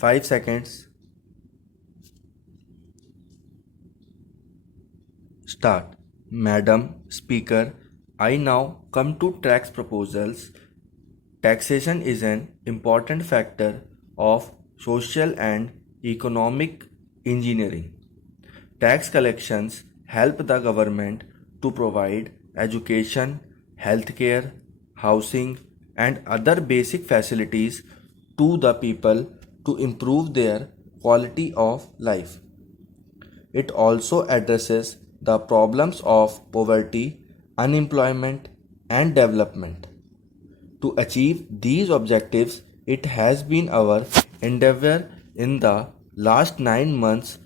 5 seconds. Start. Madam Speaker, I now come to tax proposals. Taxation is an important factor of social and economic engineering. Tax collections help the government to provide education, healthcare, housing, and other basic facilities to the people to improve their quality of life. It also addresses the problems of poverty, unemployment, and development. To achieve these objectives, it has been our endeavor in the last 9 months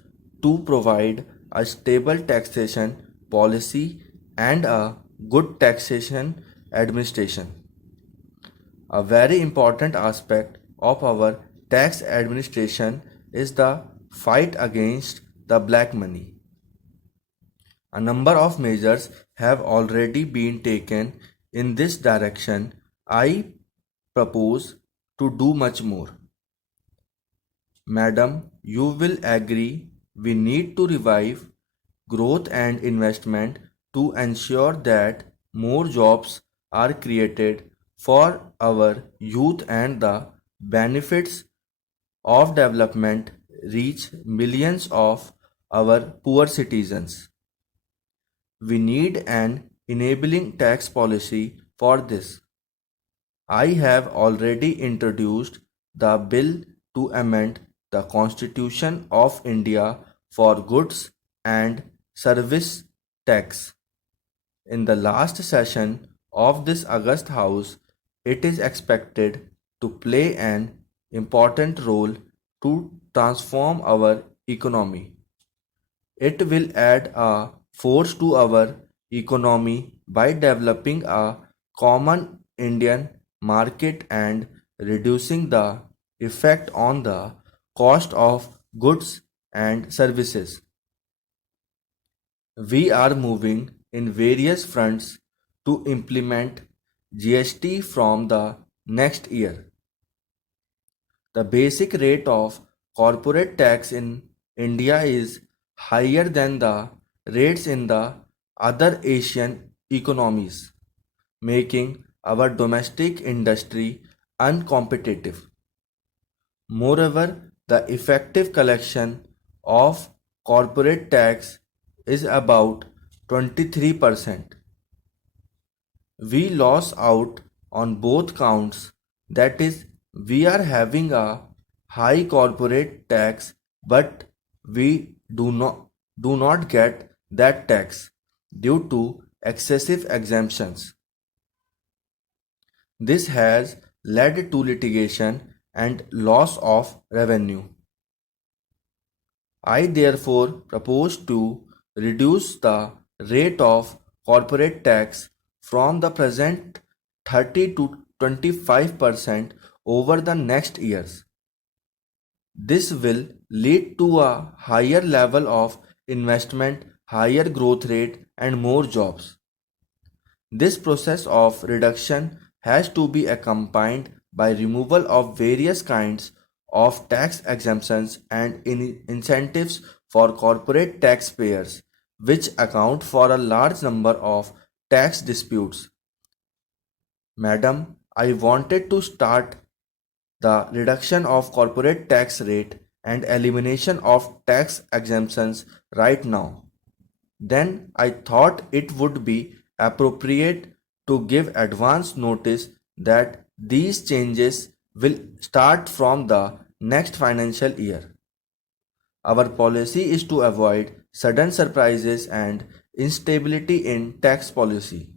to provide a stable taxation policy and a good taxation administration. A very important aspect of our tax administration is the fight against the black money. A number of measures have already been taken in this direction. I propose to do much more. Madam, you will agree we need to revive growth and investment to ensure that more jobs are created for our youth and the benefits of development reach millions of our poor citizens. We need an enabling tax policy for this. I have already introduced the bill to amend the Constitution of India for goods and service tax. In the last session of this August House, it is expected to play an important role to transform our economy. It will add a force to our economy by developing a common Indian market and reducing the effect on the cost of goods and services. We are moving in various fronts to implement GST from the next year. The basic rate of corporate tax in India is higher than the rates in the other Asian economies, making our domestic industry uncompetitive. Moreover, the effective collection of corporate tax is about 23%. We lost out on both counts, that is, we are having a high corporate tax, but we do not get that tax due to excessive exemptions. This has led to litigation and loss of revenue. I therefore propose to reduce the rate of corporate tax from the present 30 to 25% over the next years. This will lead to a higher level of investment, higher growth rate, and more jobs. This process of reduction has to be accompanied by removal of various kinds of tax exemptions and incentives for corporate taxpayers, which account for a large number of tax disputes. Madam, I wanted to start the reduction of corporate tax rate and elimination of tax exemptions right now. Then I thought it would be appropriate to give advance notice that these changes will start from the next financial year. Our policy is to avoid sudden surprises and instability in tax policy.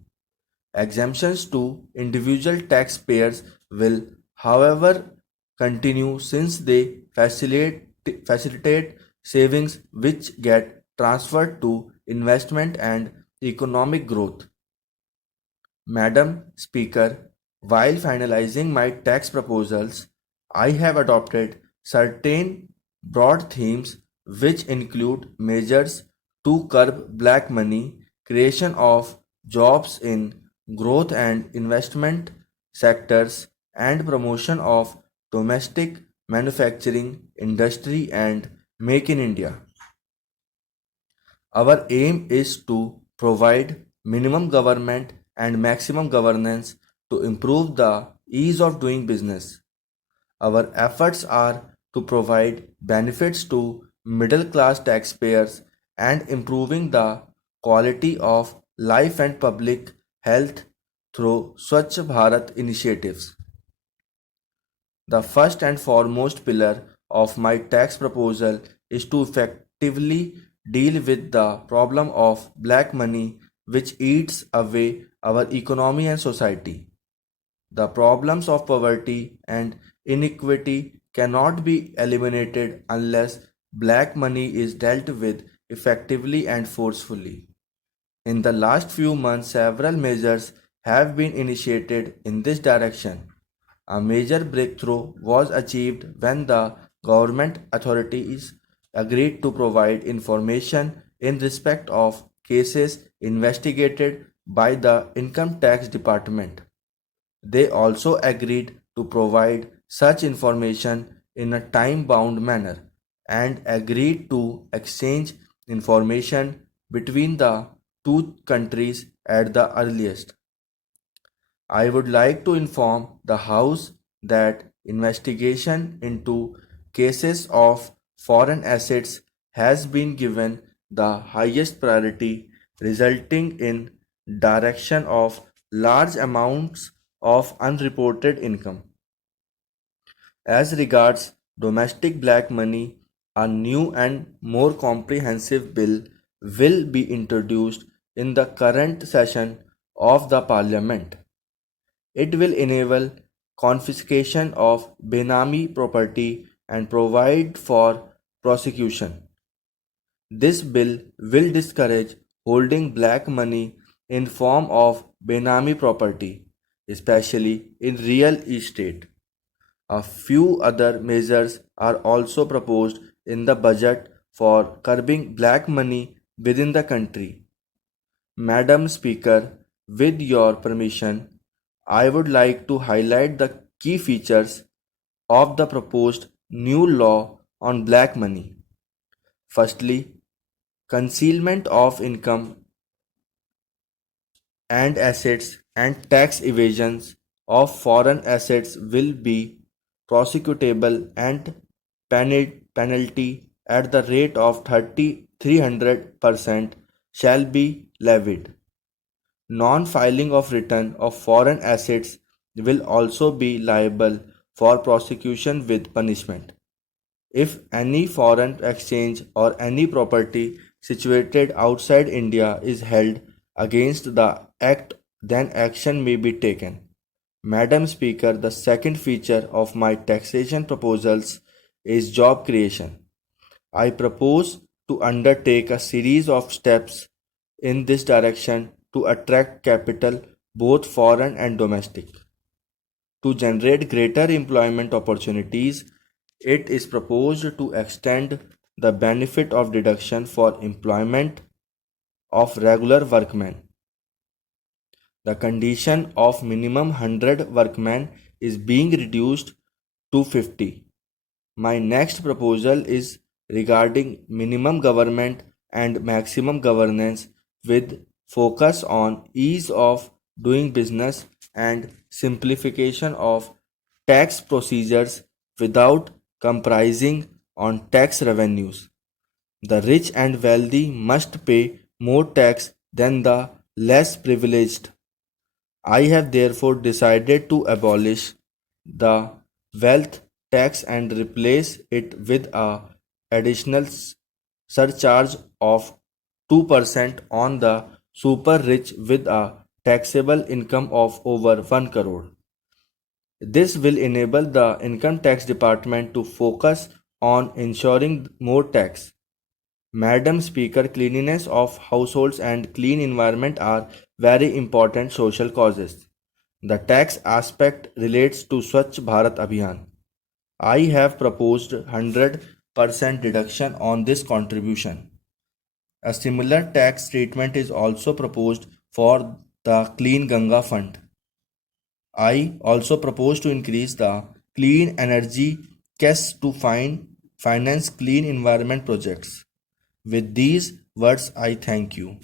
Exemptions to individual taxpayers will, however, continue since they facilitate savings which get transferred to investment and economic growth. Madam Speaker, while finalizing my tax proposals, I have adopted certain broad themes which include measures to curb black money, creation of jobs in growth and investment sectors, and promotion of domestic manufacturing, industry, and Make in India. Our aim is to provide minimum government and maximum governance to improve the ease of doing business. Our efforts are to provide benefits to middle class taxpayers and improving the quality of life and public health through Swachh Bharat initiatives. The first and foremost pillar of my tax proposal is to effectively deal with the problem of black money which eats away our economy and society. The problems of poverty and inequity cannot be eliminated unless black money is dealt with effectively and forcefully. In the last few months, several measures have been initiated in this direction. A major breakthrough was achieved when the government authorities agreed to provide information in respect of cases investigated by the Income Tax Department. They also agreed to provide such information in a time bound manner and agreed to exchange information between the two countries at the earliest. I would like to inform the House that investigation into cases of foreign assets has been given the highest priority, resulting in direction of large amounts of unreported income. As regards domestic black money, a new and more comprehensive bill will be introduced in the current session of the Parliament. It will enable confiscation of Benami property and provide for prosecution. This bill will discourage holding black money in form of Benami property, especially in real estate. A few other measures are also proposed in the budget for curbing black money within the country. Madam Speaker, with your permission, I would like to highlight the key features of the proposed new law on black money. Firstly, concealment of income and assets and tax evasions of foreign assets will be prosecutable and penalty at the rate of 300% shall be levied. Non-filing of return of foreign assets will also be liable for prosecution with punishment. If any foreign exchange or any property situated outside India is held against the Act, then action may be taken. Madam Speaker, the second feature of my taxation proposals is job creation. I propose to undertake a series of steps in this direction to attract capital, both foreign and domestic. To generate greater employment opportunities, it is proposed to extend the benefit of deduction for employment of regular workmen. The condition of minimum 100 workmen is being reduced to 50. My next proposal is regarding minimum government and maximum governance with focus on ease of doing business and simplification of tax procedures without comprising on tax revenues. The rich and wealthy must pay more tax than the less privileged. I have therefore decided to abolish the wealth tax and replace it with a additional surcharge of 2% on the super rich with a taxable income of over 1 crore. This will enable the income tax department to focus on ensuring more tax. Madam Speaker, cleanliness of households and clean environment are very important social causes. The tax aspect relates to Swachh Bharat Abhiyan. I have proposed 100% deduction on this contribution. A similar tax treatment is also proposed for the Clean Ganga Fund. I also propose to increase the clean energy cash to finance clean environment projects. With these words, I thank you.